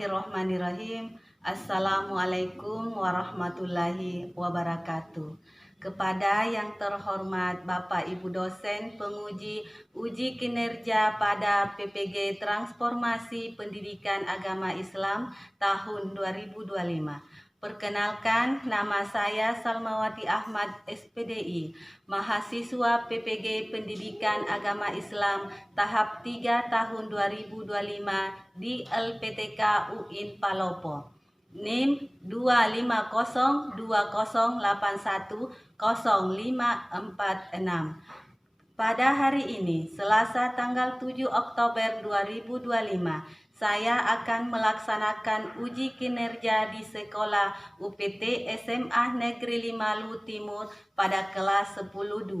Bismillahirrahmanirrahim. Assalamualaikum warahmatullahi wabarakatuh. Kepada yang terhormat Bapak Ibu dosen penguji uji kinerja pada PPG Transformasi Pendidikan Agama Islam tahun 2025. Perkenalkan, nama saya Salmawati Ahmad SPDI, mahasiswa PPG Pendidikan Agama Islam tahap 3 tahun 2025 di LPTK UIN Palopo. NIM 25020810546. Pada hari ini, Selasa tanggal 7 Oktober 2025, saya akan melaksanakan uji kinerja di sekolah UPT SMA Negeri 5 Luhut Timur pada kelas 10-2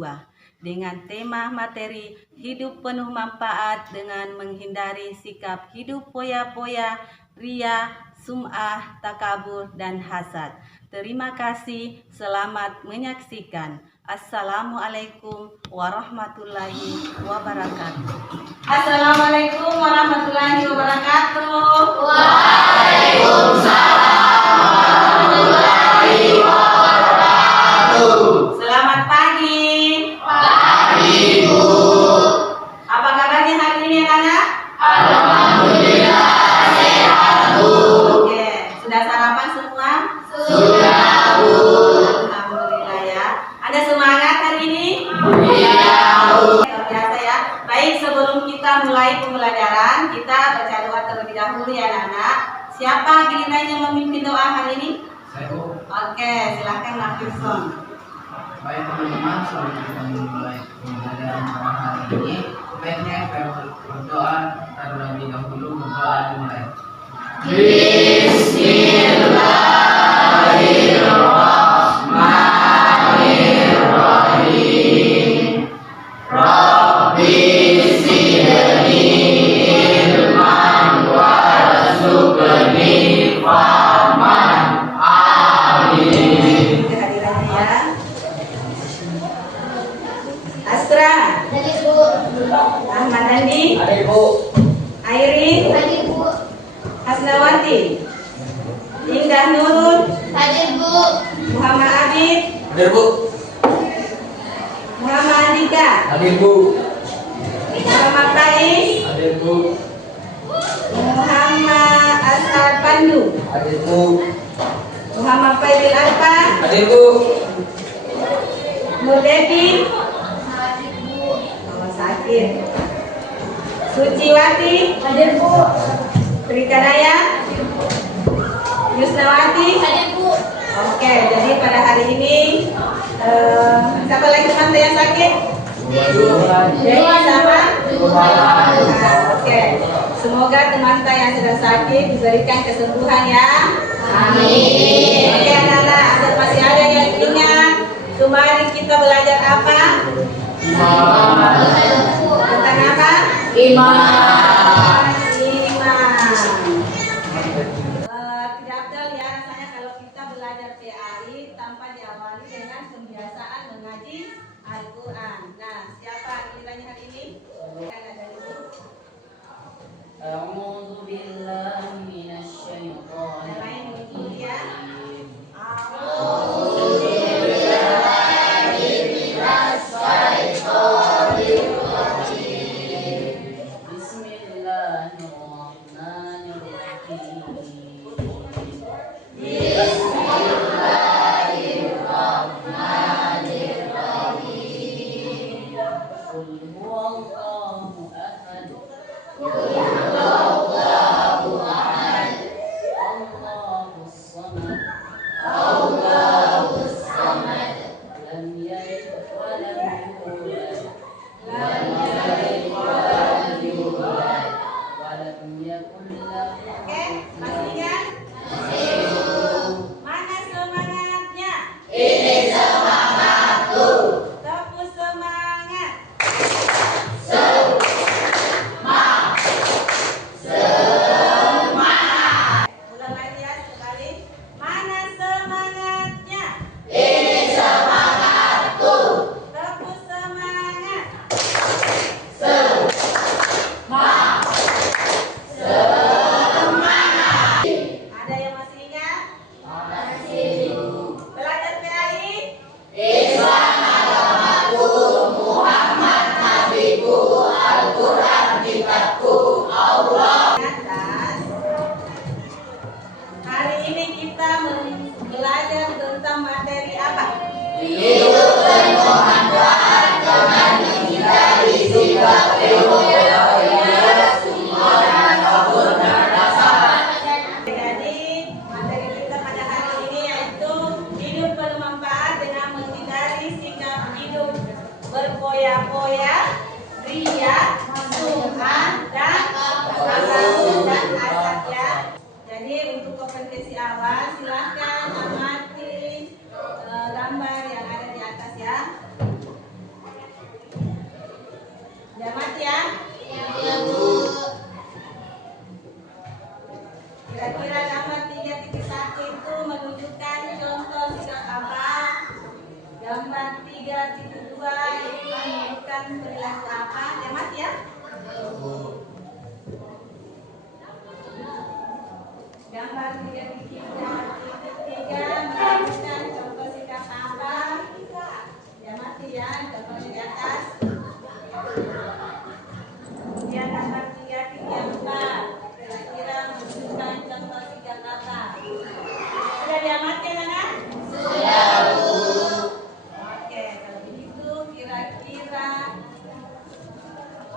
dengan tema materi hidup penuh manfaat dengan menghindari sikap hidup poya-poya, ria, sum'ah, takabur, dan hasad. Terima kasih, selamat menyaksikan. Assalamualaikum warahmatullahi wabarakatuh. Assalamualaikum warahmatullahi wabarakatuh. Waalaikumsalam warahmatullahi wabarakatuh. Selamat pagi. Pagi, Bu. Apa kabarnya hari ini, anak? Alhamdulillah sehat, Bu. Oke, sudah sarapan semua? Sudah, Bu. Alhamdulillah ya. Ada semangat hari ini? Iya, Bu. Luar biasa ya. Baik, sebelum kita mulai pembelajaran, kita baca doa terlebih dahulu ya anak-anak. Siapa giliran yang memimpin doa hari ini? Saya Bu. Oke, silakan Mas Wilson. Baik teman-teman, sebelum kita memulai pembelajaran pada hari ini, baiknya kita berdoa terlebih dahulu. Berdoa dimulai. Bismillahirrahmanirrahim. Rabbi zidni ilman warzuqni fahman. Amin. Kehadirannya ya. Astra, Hadir, Bu. Ahmad Andi, Hadir, Bu. Airin, Hadir, Bu. Hasnawati, Indah Nurul, Hadir, Bu. Muhammad Abid, Hadir, Bu. Muhammad Andika, Hadir, Bu. Muhammad Faiz, Hadir, Bu. Muhammad Asad Pandu, Hadir, Bu. Muhammad Faidil Alfa, Hadir, Bu. Nur Devi, Hadir, Bu. oh, sakit, Suciwati, Hadir, Bu. Trikanaya, Yusnawati. Hadir, Bu. Oke, jadi pada hari ini siapa lagi teman yang sakit? Dewi sama? Oke, semoga teman yang sedang sakit diberikan kesembuhan ya. Amin. Oke anak-anak, masih ada yang ingat kemarin kita belajar apa? Tentang apa? Iman. Tidak afdal ya rasanya kalau kita belajar PAI tanpa diawali dengan pembiasaan mengaji Al-Quran. Nah, siapa gilirannya hari ini? Ada dari ibu. A'udzu billahi minasy Ada lain ibu ya. Qul huwallahu ahad. Allahus samad. Lam yalid wa lam yulad. Wa lam yakul lahu Oke, masih ingat? Mana semangatnya? Ini semangatku. Tepuk semangat. Ulang lagi ya sekali. Mana semangatnya? Ini semangatku. Tepuk semangat. berpoya-poya, ria, sungkan, dan takabur dan hasad ya. Jadi untuk kompetensi awal silahkan amati gambar yang ada di atas ya. Diamati ya. Kira-kira gambar 3.1 itu menunjukkan contoh sikap apa? Gambar 3.2 itu menunjukkan perilaku apa? Diamati ya. Gambar 3.3 menunjukkan contoh sikap apa? Diamati ya, contohnya di atas. Kemudian gambar 3.4 kira-kira menunjukkan contoh sikap apa? Sudah diamati anak? Sudah. Oke, kalau begitu kira-kira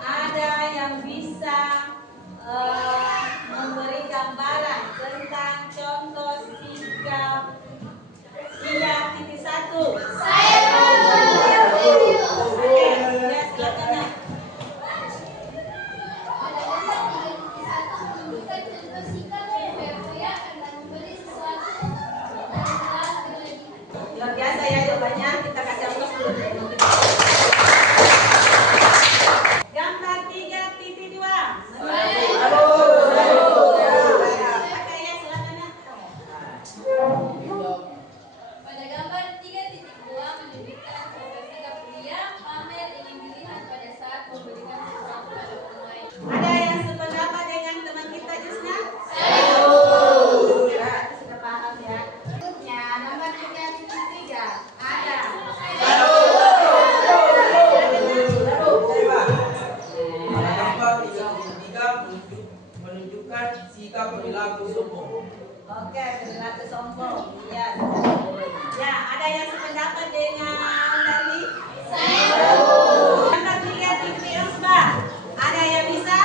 ada yang bisa memberi gambaran tentang contoh sikap 3.1. Oke, ya silakan Nak. Luar biasa ya jawabannya, kita kasih aplaus dulu. Gambar 3.2. Pakai ya, silakan ya. Pada gambar 3.2 menunjukkan contoh sikap pria pamer ingin dilihat pada saat memberikan sesuatu pada orang lain. Ada yang sependapat dengan teman kita Jusna? Kira sudah paham ya. Berikutnya nomor 3.3 ada. Gambar 3.3 menunjukkan sikap perilaku sombong. Oke, perilaku sombong. Ya, ya, ada yang sependapat dengan dari gambar 3.4. Ada yang bisa?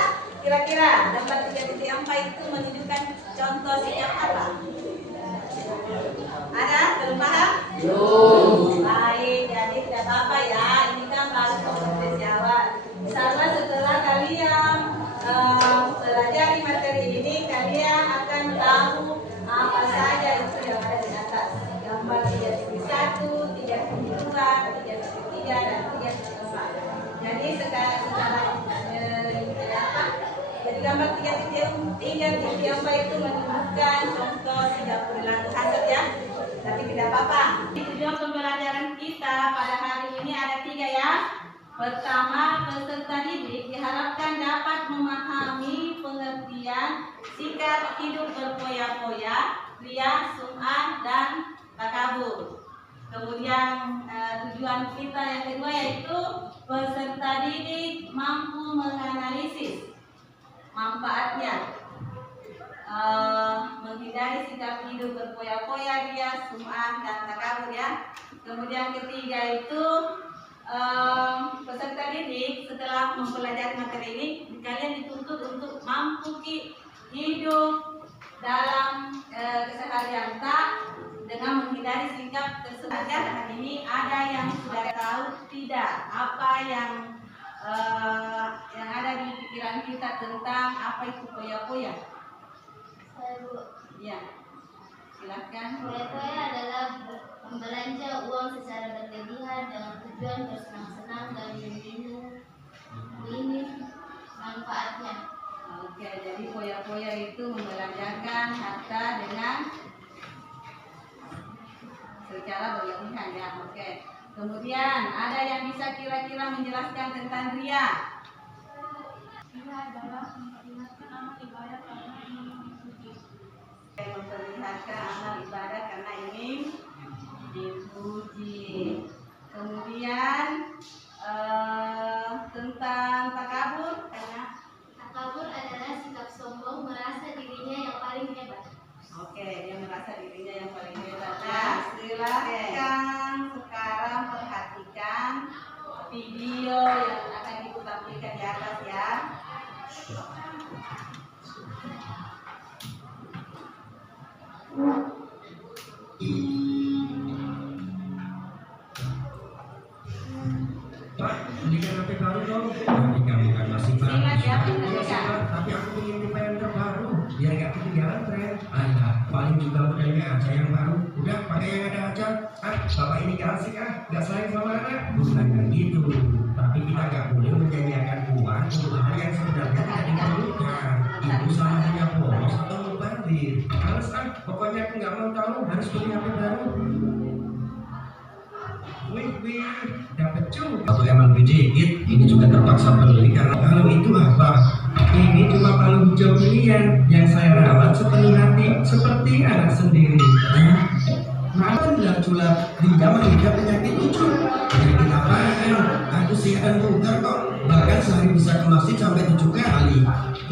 Kira-kira gambar 3.4 itu menunjukkan contoh sikap apa? Ada? Belum paham? Belum. Baik, jadi tidak apa-apa ya. Ini kan baru kompetensi awal. Sama setelah kalian pelajari materi ini, kalian akan tahu apa saja itu yang ada di atas. Gambar 3.1, 3.2, 3.3, dan 3.4. Jadi sekarang jadi gambar 3.4 itu menunjukkan contoh sikap perilaku hasad ya. Tapi tidak apa-apa. Tujuan pembelajaran kita pada hari ini ada 3 ya. Pertama, peserta didik diharapkan dapat memahami pengertian sikap hidup berpoya-poya, ria, sum'ah, dan takabur. Kemudian tujuan kita yang kedua yaitu peserta didik mampu menganalisis manfaatnya, menghindari sikap hidup berpoya-poya, ria, sum'ah, dan takabur ya. Kemudian ketiga itu peserta didik setelah mempelajari materi ini, kalian dituntut untuk mampu hidup dalam keseharian tak dengan menghindari sikap tersebut. Hari ini ada yang sudah tahu tidak apa yang ada di pikiran kita tentang apa itu poya-poya? Ya, silakan. Poya-poya adalah membelanja uang secara berlebihan dengan tujuan bersenang-senang dan minim manfaatnya. Oke, jadi poya-poya itu membelanjakan harta dengan secara berlebihan ya. Oke. Kemudian ada yang bisa kira-kira menjelaskan tentang ria? Ria adalah memperlihatkan amal ibadah karena ingin dipuji. Memperlihatkan amal ibadah karena ingin dipuji. Kemudian tentang takabur, karena Takabur adalah sikap sombong merasa dirinya yang paling hebat. oke, dia merasa dirinya yang paling hebat. Nah, silakan sekarang perhatikan video yang akan ibu tampilkan di atas ya. Pak, belikan HP baru dong. Tapi kamu kan masih baru. Ingat ya, Iya, Pak. Tapi aku ingin tipe yang terbaru, biar gak ketinggalan tren. Alah, paling juga modelnya aja yang baru. Udah, pakai yang ada aja. Bapak ini gak asik gak sayang sama anak. Bukan gitu. Tapi kita gak boleh menyanyiakan uang untuk hal yang sebenarnya tidak diperlukan. Itu sama hanya boros atau mubazir. Males pokoknya aku gak mau tahu harus beli HP baru. Wih, dapat juga. Waktu emang dikit, ini juga terpaksa beli karena kalau itu apa? Ini cuma palu hijau pilihan yang saya rawat sepenuh hati seperti anak sendiri. Malah tidak culap, dia mengidap penyakit ucul. Penyakit apaan? Aku sehat dan bugar kok. Bahkan sehari bisa ke masjid sampai 7 kali.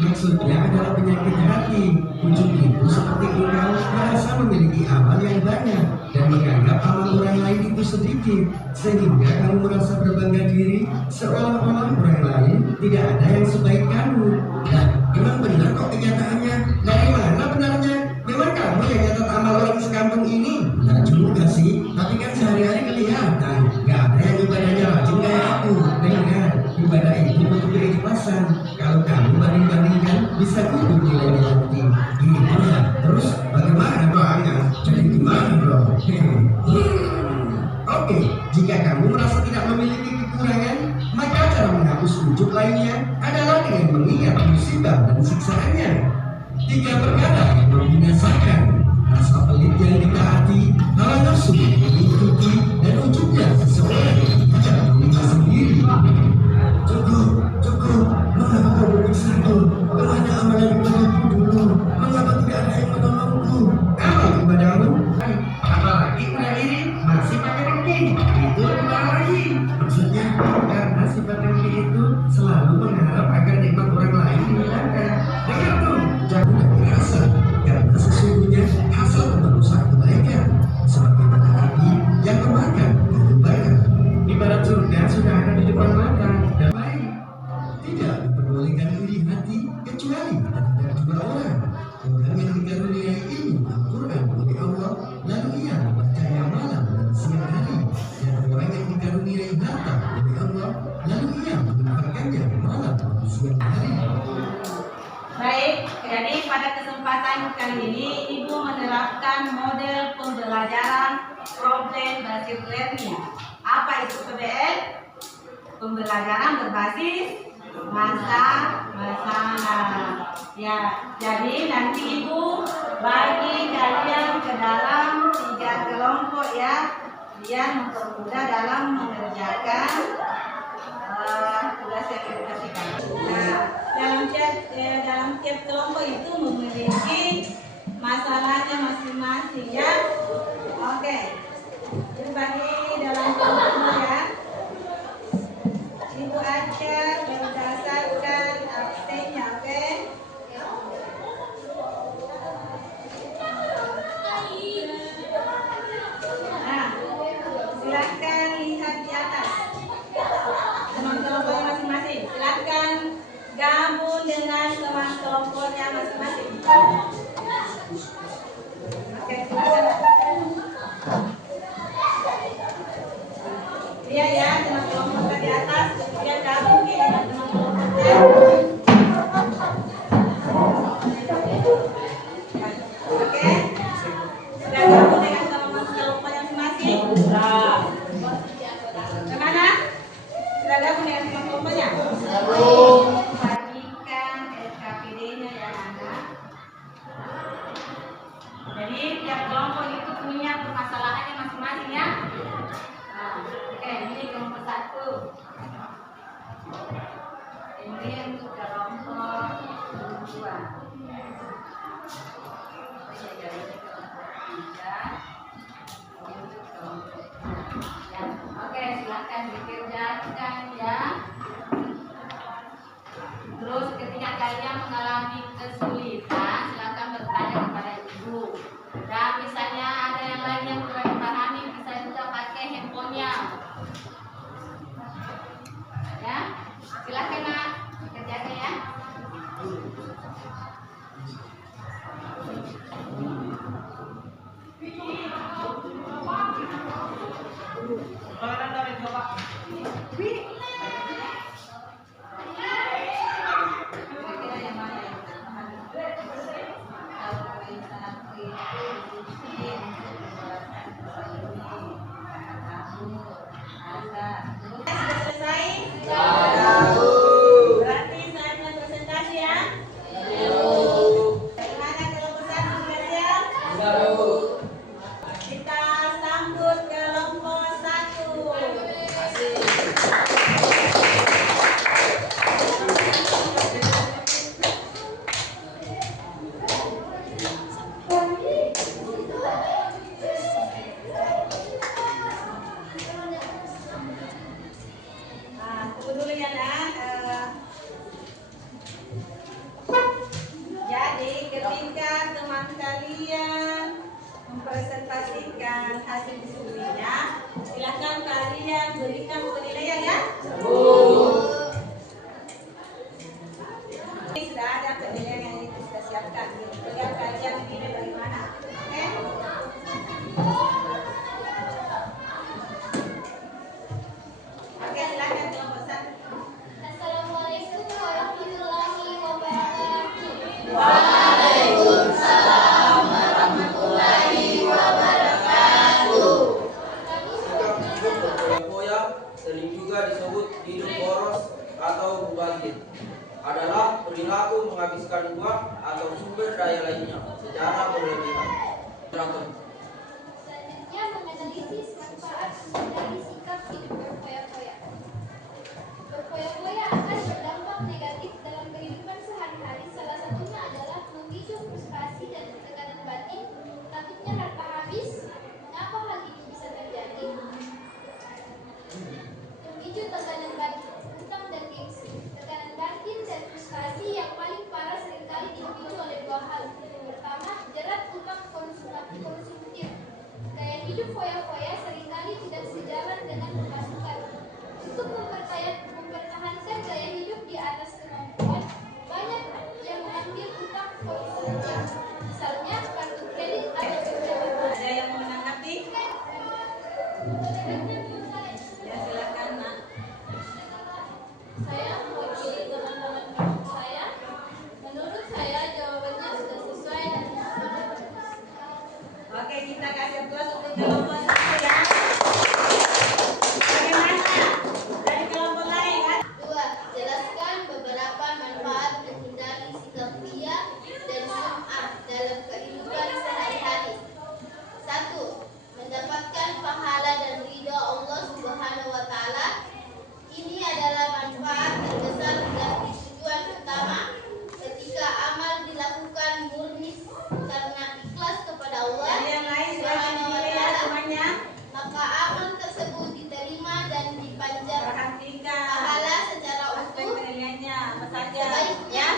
Maksudnya adalah penyakit hati. Ucul itu seperti engkau merasa memiliki amal yang banyak dan menganggap amal orang lain itu sedikit, sehingga kamu merasa berbangga diri seolah-olah orang lain tidak ada yang sebaik kamu. Nah, memang benar kok kenyataannya. Dari mana benarnya? Memang kamu yang nyatat amal orang sekampung ini? Nah juga sih, tapi kan sehari-hari kelihatan gak ada yang ibadahnya rajin kayak aku. Dengar, ibadah itu butuh keikhlasan. Kalau kamu banding-bandingkan, bisa gugur nilainya nanti. Gitu ya. Terus bagaimana doanya? Jadi gimana bro? Oke, jika kamu merasa tidak memiliki kekurangan, maka cara menghapus ujub lainnya adalah dengan mengingat musibah dan siksaannya. 3 perkara yang membinasakan: rasa pelit yang ditaati, hawa nafsu yang diikuti, dan ujubnya seseorang yang tidak dirinya sendiri. Cukup, mengapa kau berpisahku? Kemana amalan ibadahku dulu? Mengapa tidak ada yang menolongku? Amal ibadahmu? Apalagi udah ini masih pakai dengki, itu lebih parah lagi. Maksudnya karena sifat dengki itu selalu mengharap agar nikmat orang lain dihilangkan. Dengar tuh, jangan merasa, karena sesungguhnya hasil merusak kebaikan seperti mata api yang kemakan dan terbakar. Ibarat surga sudah ada di depan mata dan baik. Tidak diperbolehkan iri hati kecuali terhadap 2 orang. Orang yang dikaruniai ilmu Al-Quran oleh Allah, lalu ia membacanya malam dan siang hari, dan orang yang dikaruniai harta oleh Allah, lalu ia menginfakkannya malam dan siang hari. Baik, jadi pada kesempatan kali ini Ibu menerapkan model pembelajaran problem based learning. Apa itu PBL? Pembelajaran berbasis masalah. Ya, jadi nanti Ibu bagi kalian ke dalam 3 kelompok ya, biar mempermudah dalam mengerjakan tugas yang kita kasihkan. Nah, dalam tiap kelompok itu memiliki masalahnya masing-masing ya. Oke, itu bagi dalam kelompok ya. Ibu ajar berdasarkan absennya, oke? Nah, silakan lihat di atas teman kelompoknya masing-masing. Silakan gabung dengan teman kelompoknya masing-masing. Oke, silakan. Lihat ya, teman kelompok di atas, kemudian gabung dengan teman kelompoknya. Oke, sudah gabung dengan teman kelompoknya masing-masing. Bagaimana? Sudah gabung dengan teman kelompoknya? Bagikan SKPD-nya ya anak. Jadi tiap kelompok itu punya permasalahannya masing-masing ya. Nah, oke, ini kelompok 1. Ini untuk kelompok 2. Oke, silakan dikerjakan ya. Terus ketika kalian mengalami kesulitan, silakan bertanya kepada ibu. Dan misalnya ada yang lain yang kurang dipahami, bisa juga pakai handphonenya. Ya, silakan nak dikerjakan ya. Kalau ada juga disebut hidup boros atau mubazir, adalah perilaku menghabiskan uang atau sumber daya lainnya secara berlebihan. Selanjutnya menganalisis manfaat dari sikap hidup berfoya-foya. Berfoya-foya akan berdampak negatif dalam kehidupan sehari-hari. Salah satunya adalah memicu frustasi dan tekanan batin, takutnya harta habis. Mengapa hal ini bisa terjadi? Memicu tekanan batin, utang dan gengsi. Tekanan batin dan frustasi yang paling parah seringkali dipicu oleh dua hal. Pertama, jerat utang konsumtif. Gaya hidup foya-foya seringkali tidak sejalan dengan pemasukan. Untuk mempertahankan gaya hidup di atas kemampuan, banyak yang mengambil utang konsumtif. Misalnya kartu kredit atau pinjaman. Ada yang mau menanggapi? Ya, silakan, Nak. Saya mewakili teman-teman saya. Menurut saya jawabannya sudah sesuai dengan Oke, kita kasih aplaus untuk kelompok satu ya. Bagaimana? Dari kelompok lain kan? 2. Jelaskan beberapa manfaat menghindari sikap ria dan sum'ah dalam kehidupan sehari-hari. 1. Mendapatkan pahala dan ridha Allah Subhanahu wa taala. Ini adalah manfaat terbesar dan tujuan utama ketika amal dilakukan murni karena ikhlas kepada Allah Dari yang lain silakan Subhanahu wa dipilih ya taala, semuanya. maka amal tersebut diterima dan dipanjang Perhatikan pahala secara aspek utuh. penilaiannya apa saja Sebaiknya ya.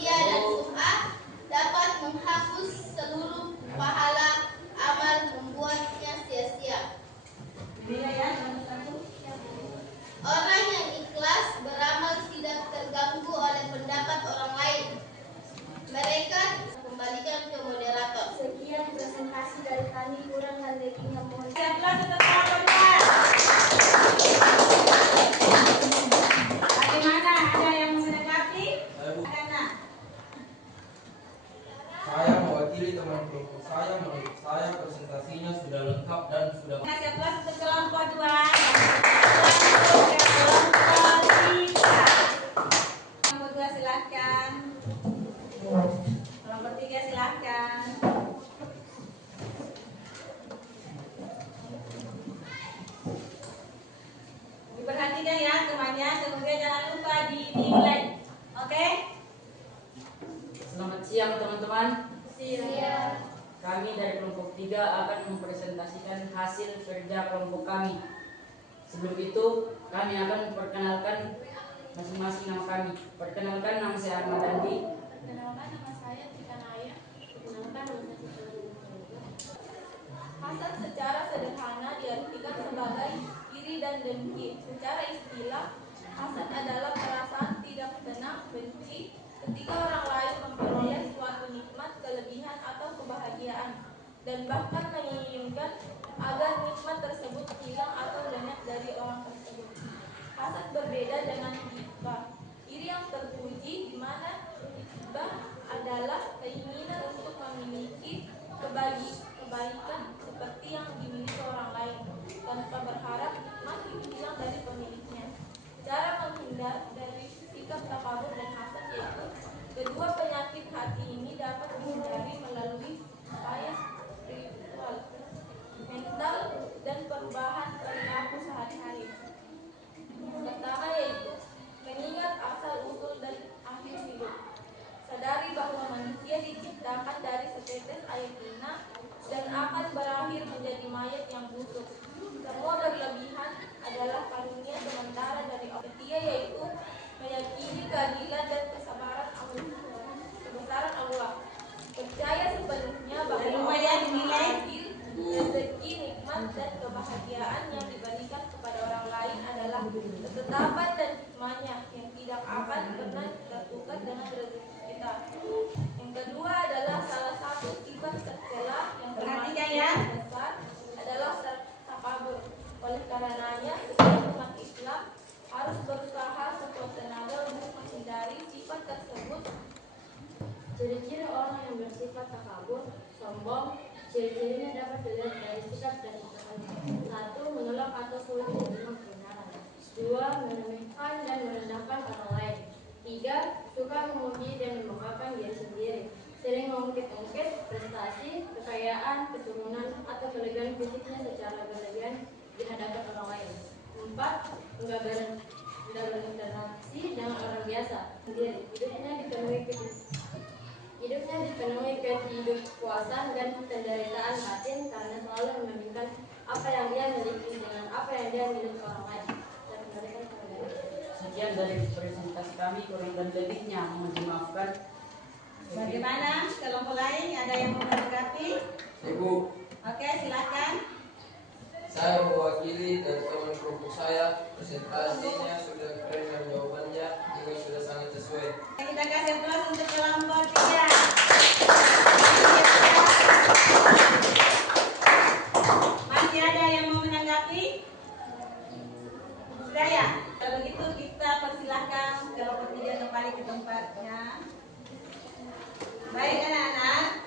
ia dan sum'ah dapat menghapus seluruh pahala amal membuatnya sia-sia. Dinilai ya kelompok satu. Orang yang ikhlas beramal tidak terganggu oleh pendapat orang lain. Mereka kembalikan ke moderator. Sekian presentasi dari kami, kurang dan lebihnya mohon. Kasih aplaus untuk kelompok dua. Bagaimana? Ada yang mau menanggapi? Silakan, Nak. Saya mewakili teman kelompok saya. Menurut saya presentasinya sudah lengkap dan sudah. Kasih aplaus untuk kelompok dua. Untuk kelompok tiga. Kelompok dua silakan. Kelompok tiga silakan. Diperhatikan ya semuanya, semoga jangan lupa dinilai. Oke? Selamat siang teman-teman. Siap. Kami dari kelompok 3 akan mempresentasikan hasil kerja kelompok kami. Sebelum itu, kami akan memperkenalkan masing-masing nama kami. Perkenalkan, nama saya Ahmad Andi. Perkenalkan, nama saya Tika Naya. Perkenalkan, nama saya Tika Hasad secara sederhana diartikan sebagai iri dan dengki. Secara istilah, hasad adalah perasaan tidak tenang, benci ketika orang lain memperoleh suatu nikmat, kelebihan atau kebahagiaan, dan bahkan menginginkan agar nikmat tersebut hilang atau lenyap dari orang tersebut. Hasad berbeda dengan ghibah. Iri yang terpuji, di mana ghibah adalah keinginan untuk memiliki kebaikan seperti yang dimiliki orang lain, tanpa berharap nikmat itu hilang dari pemiliknya. Cara menghindar dari sikap takabur dan hasad yaitu kedua penyakit hati ini dapat dihindari melalui upaya spiritual, mental, dan perubahan perilaku sehari-hari. Pertama yaitu mengingat asal usul dan akhir hidup. Sadari bahwa manusia diciptakan dari setetes air tina dan akan berakhir menjadi mayat yang busuk. Semua berlebihan adalah karunia sementara dari Allah. Ketiga yaitu meyakini keadilan dan kebesaran Allah. Percaya sepenuhnya bahwa ya dinilai. adil, rezeki, nikmat, dan kebahagiaan yang diberikan kepada orang lain adalah ketetapan dan hikmahnya yang tidak akan pernah tertukar dengan rezeki kita. Yang kedua adalah salah satu sifat tercela yang termasuk Perhatikan ya. yang besar adalah takabur. Oleh karenanya, setiap umat Islam harus berusaha sekuat tenaga untuk menghindari sifat tersebut. Ciri-ciri orang yang bersifat takabur, sombong, ciri-cirinya dapat dilihat dari sikap dan ucapannya. 1. Menolak atau sulit menerima kebenaran. 2. meremehkan dan merendahkan orang lain. 3. Suka memuji dan membanggakan diri sendiri, sering mengungkit-ungkit prestasi, kekayaan, keturunan, atau kelebihan fisiknya secara berlebihan di hadapan orang lain. 4. Enggak berinteraksi dengan orang biasa sendiri. Hidupnya dipenuhi ketidakpuasan dan penderitaan batin karena selalu membandingkan apa yang dia miliki dengan apa yang dia miliki orang lain. Dan memberikan kepada Sekian dari presentasi kami, kurang dan lebihnya mohon dimaafkan. Bagaimana kelompok lain? Ada yang mau menanggapi? Ibu, Oke, silakan. saya mewakili dari teman kelompok saya. Presentasinya sudah keren dan jawabannya juga sudah sangat sesuai. Kita kasih aplaus untuk kelompok 3. Masih ada yang mau menanggapi? Sudah ya? Kalau begitu kita persilahkan kelompok 3 kembali ke tempatnya. Baik anak-anak.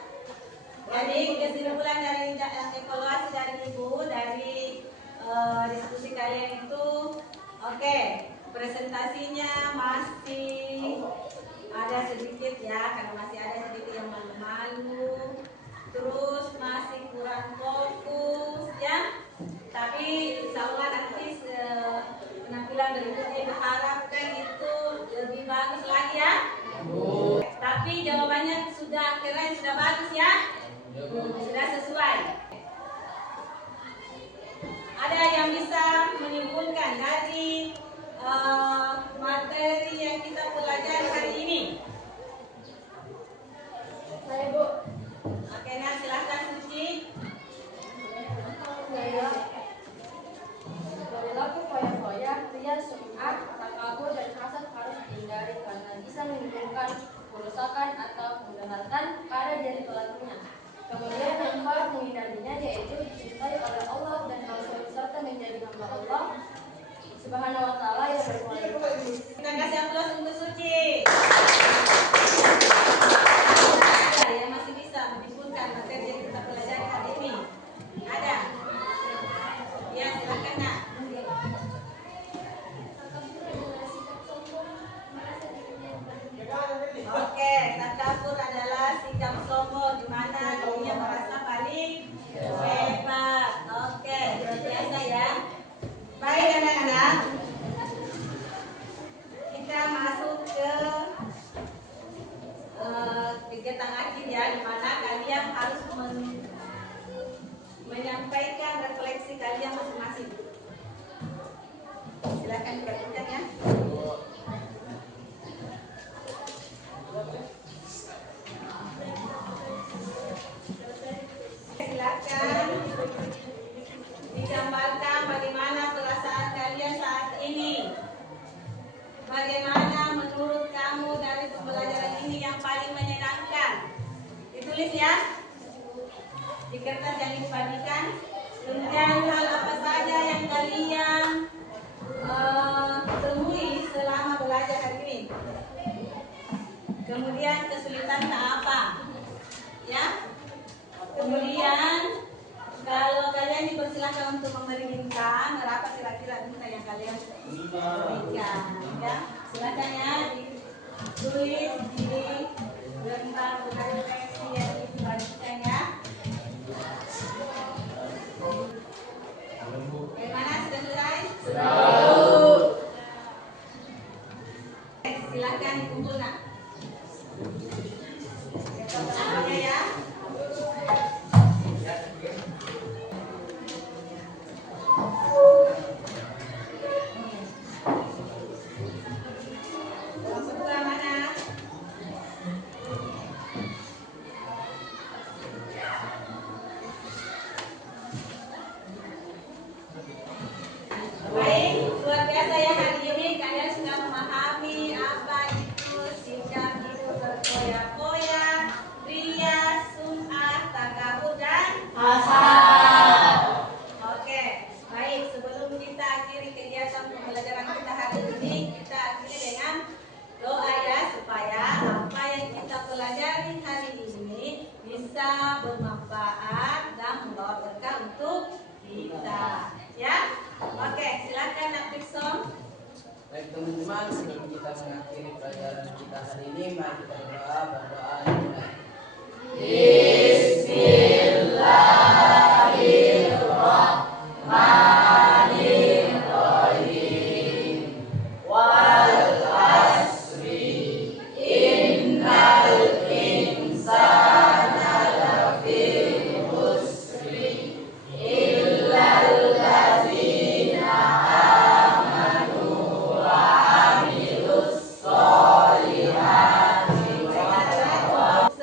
Jadi kesimpulan dari evaluasi dari Ibu dari diskusi kalian itu, oke, presentasinya masih ada sedikit ya, karena masih ada sedikit yang malu-malu, terus masih kurang fokus ya. Tapi insya Allah nanti penampilan berikutnya diharapkan itu lebih bagus lagi ya. Tapi jawabannya sudah keren, sudah bagus ya. Sudah sesuai. Ada yang bisa menyimpulkan dari materi yang kita pelajari hari ini? saya, Bu. Oke, nah silakan Suci. Perilaku foya-foya, ria, sum'at, takabur, dan hasad harus dihindari karena bisa menimbulkan kerusakan atau kemudaratan pada diri pelakunya. Kemudian yang empat, menghindarinya yaitu dicintai oleh Allah dan Rasul serta menjadi hamba Allah Subhanahu wa Ta'ala yang berkualitas. Kita kasih aplaus untuk Suci. Ada yang masih bisa menyimpulkan materi yang kita pelajari hari ini? Ada? Ya, silakan Nak. Oke, takabur adalah sikap sombong di mana dirinya merasa paling hebat. Oke, luar biasa ya. Baik anak-anak, kita masuk ke kegiatan akhir ya, di mana kalian harus menyampaikan refleksi kalian masing-masing. Silakan dibacakan ya. Silakan digambarkan bagaimana perasaan kalian saat ini. Bagaimana menurut kamu dari pembelajaran ini yang paling menyenangkan? Ditulis ya di kertas yang dibagikan. Kemudian hal apa saja yang kalian temui selama belajar hari ini. Kemudian kesulitannya apa? Ya. Kemudian kalau kalian dipersilakan untuk memberi bintang, berapa kira-kira bintang yang kalian berikan? Ya, silakan ya ditulis di lembar refleksi yang dibagikan ya. Bagaimana, sudah selesai? Sudah. Silakan dikumpul nak. Semuanya ya. Yang kedua mana? mengakhiri pelajaran kita hari ini, mari kita berdoa dimulai.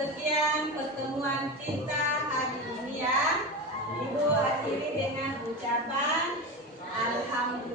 Sekian pertemuan kita hari ini ya. Ibu akhiri dengan ucapan Alhamdulillah.